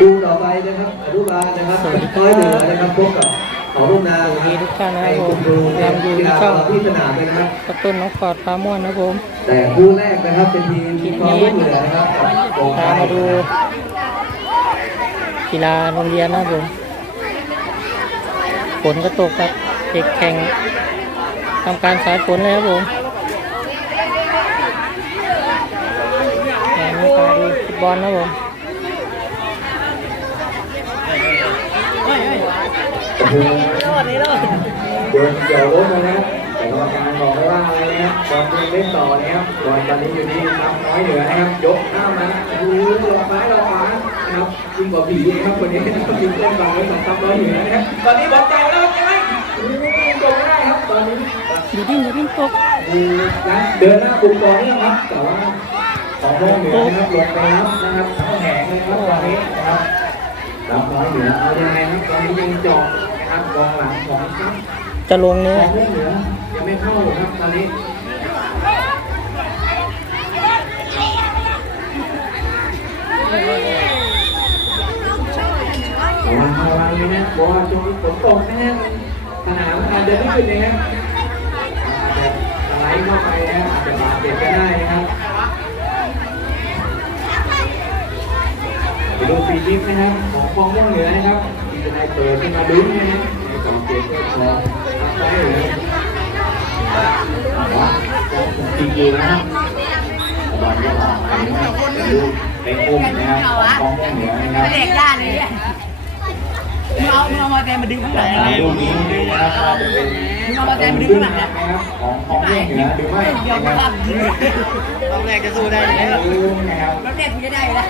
ดูต่อไปนะครับอนุบาลนะครับน้อยเหนือนะครับพบกับของลูกนางสวัสดีทุกท่านนะครับให้ผมคุณครูพยายามอยู่กีฬาช่องเราที่สนามเลยนะครับกระตุ้นน้องฟอร์ดฟ้าม่วนนะผม แต่คู่แรกนะครับเป็นทีมทีมของลูกเหนือนะครับกับโกพามาดูกีฬาโรงเรียนนะผมฝนก็ตกครับเด็กแข่งทำการสายฝนเลยครับผมแต่นี่พาดูฟุตบอลนะผม โอ้โหโดนเกี่ยวรถนะครับแต่กรรมการบอกไม่ว่าอะไรนะครับบอลยังเล่นต่อนะครับบอลตอนนี้อยู่ที่ครับน้อยเหนือนะครับ ยกข้ามมาดูหลอกซ้ายหลอกขวานะครับยิงกว่าผีนะครับคนนี้นะครับยิงเล่นบอลไว้สองทับน้อยเหนือนะครับ ตอนนี้บอลใจแล้วใช่ไหมโอ้โหจบไม่ได้ครับตอนนี้ดูดิ้นดูดิ้นตกนะเดินหน้าบุกต่อเนื่องครับ แต่ว่าของน้อยเหนือนะครับลบไปรับนะครับทั้งแหงเลยครับตอนนี้นะครับรับน้อยเหนือเอายังไงครับตอนนี้ยังจอบ ครับกองหลังของครับจะลงขเนี่อยงน้อยเหนือยังไม่เข้าครับตอนนี้ระวังระวังเลยนะเพราะว่าช่วงนี้ฝนตกนะฮะสนามอาจจะลื่นนะครับอาจจะสไลด์เข้าไปนะอาจจะบาดเจ็บก็ได้นะครับไปดูฟรีคิกนะครับของฟองม่วงเหนือนะครับที่ จะได้เปิดขึ้นมาลุ้นนะฮะในสองเกมก็พอรับได้เลยจริงๆนะครับบอลก็ออกไปนะครับดูเป็นอุ้มนะครับของฟองม่วงเหนือนะครับเด็กย่านนี้ มึงเอามึงเอามาแตนมาดึงข้างหลังนะครับจะเป็นมึงเอามาแตนมาดึงข้างหลังนะของของเรื่องเหนือหรือไม่เดี๋ยวนะมึงครัรับบรอบแรกจะสู้ได้ไหมนะรับรอบแรกกูจะได้แล้ว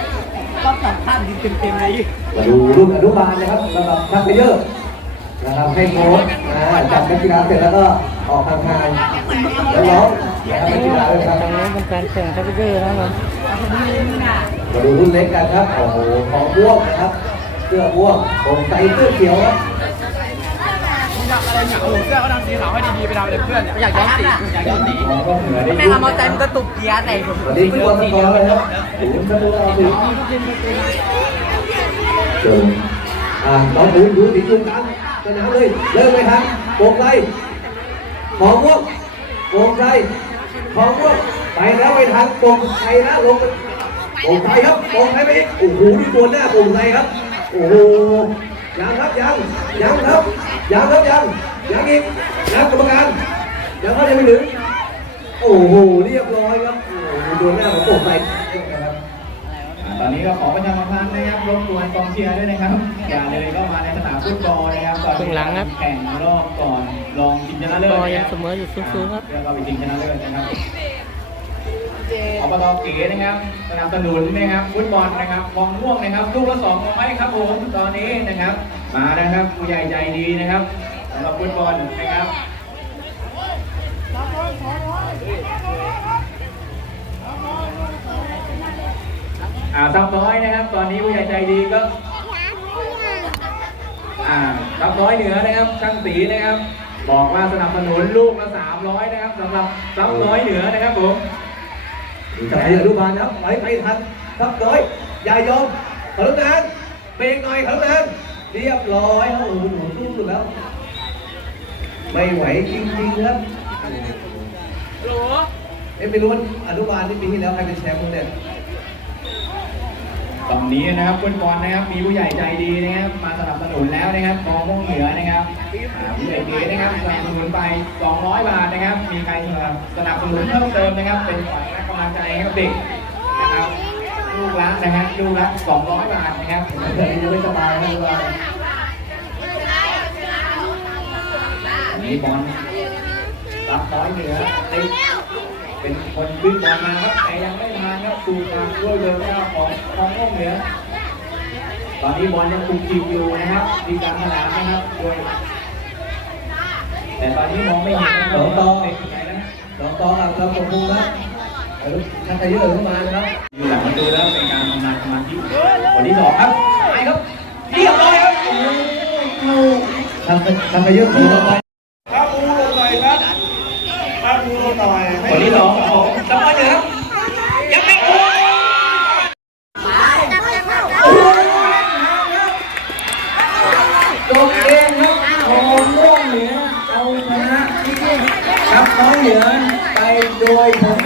รอบสองข้ามดึงเต็มๆเลยมาดูรุ่นอนุบาลนะครับสำหรับทัพเยอร์นะครับให้โค้ชนะจับนักกีฬาเสร็จแล้วก็ออกทางทางแล้วร้องนะครับนักกีฬาด้วยครับตรงเป็นการแข่งทัพเกอร์นะครับมาดูรุ่นเล็กกันครับโอ้โหของม่วงนะครับ เสื้อม่วงผมใส่เสื้อเขียวครับเสื้อเขาทำสีขาวให้ดีๆไปทำอะไรเพื่อนอยากย้อมสีอยากย้อมสีของก็เหนือได้แม่งเอามาแตนก็ตุกเกียร์ใส่ผมสวัสดีทุกคนทุกคนเลยครับศูนย์ประตูต่อศูนย์เชิญอ่าเราดูดูติดจุดกลางสนามเลยเริ่มเลยครับโปร่งไฟของม่วงโปร่งไฟของม่วงไปแล้วไปทางโปร่งไฟนะลงไปโปร่งไฟครับโปร่งไฟไปอีกโอ้โหนี่ตัวหน้าโปร่งไฟครับ โอ้โหยังครับยังยังครับยังครับยังยังอีกยังกรรมการยังเขายังไม่ถึงโอ้โหเรียบร้อยครับโอ้โหโดนหน้าของโป่งไปนะครับตอนนี้ก็ขอประชาสัมพันธ์นะครับรบกวนกองเชียร์ด้วยนะครับ อย่าเลยก็มาในสนามฟุตบอลนะครับก่อนแข่งรอบก่อนลองชิงชนะเลิศยังเสมออยู่ศูนย์ๆครับแล้วก็ไปชิงชนะเลิศนะครับ อบตเก๋นะครับสนับสนุนนะครับฟุตบอลนะครับฟองม่วงนะครับลูกละสองเอาไว้ครับผมตอนนี้นะครับ มานะครับผู้ใหญ่ใจดีนะครับสำหรับฟุตบอลนะครับอ่าซับน้อยนะครับ ตอนนี้ผู้ใหญ่ใจดีก็อ่าซับน้อยเหนือนะครับช่างสีนะครับ บอกว่าสนับสนุนลูกละสามร้อยนะครับสำหรับซับน้อยเหนือนะครับผม จะไปอนุบาลครับไปไปทันครับร้อยอย่ายอมขอรุนานเบรกหน่อยขอรุนานเรียบร้อยครับโอ้โหนูสู้สุดแล้ว ไม่ไหวจริงๆครับเอ๊ะไม่รู้ว่าอนุบาลที่ปีที่แล้วใครเป็นแชมป์เนี่ยตอนนี้นะครับฟุตบอลนะครับมีผู้ใหญ่ใจดีนะครับมาสนับสนุนแล้วนะครับกองม่วงเหนือนะครับผู้ใหญ่ดีนะครับสนับสนุนไป 200 บาทนะครับ มีใครสนับสนุนเพิ่มเติมนะครับเป็น ลังใจให้กับเด็กนะครับลูกละนะครับลูกละ200บาทนะครับเพื่อนยังไม่สบายนะอนุบาลอันนี้บอลรับน้อยเหนือติดเป็นคนขึ้นบอลมาครับแต่ยังไม่มาครับสู่ทางด้วยเดินหน้าของกองม่วงเหนือตอนนี้บอลยังถูกจีบอยู่นะครับที่กางสนามนะครับโดยแต่ตอนนี้มองไม่เห็นนะครับสองตอเด็กไหนนะสองต่อครับครับผมพูนะ อนุทัพเยอร์เข้ามานะครับอยู่หลังประตูแล้วเป็นการทำงานสมาธิคนที่สองครับไปครับเรียบร้อยครับโอ้โหเข้าทำทำไปเยอะขึ้นไปครับอูลงหน่อยครับครับอูลงหน่อยคนที่สองของจำนวนเหนือครับยังไม่โอ้ยจบเองครับของม่วงเหนือเอาชนะครับน้องเหนือไปโดยผลสกอร์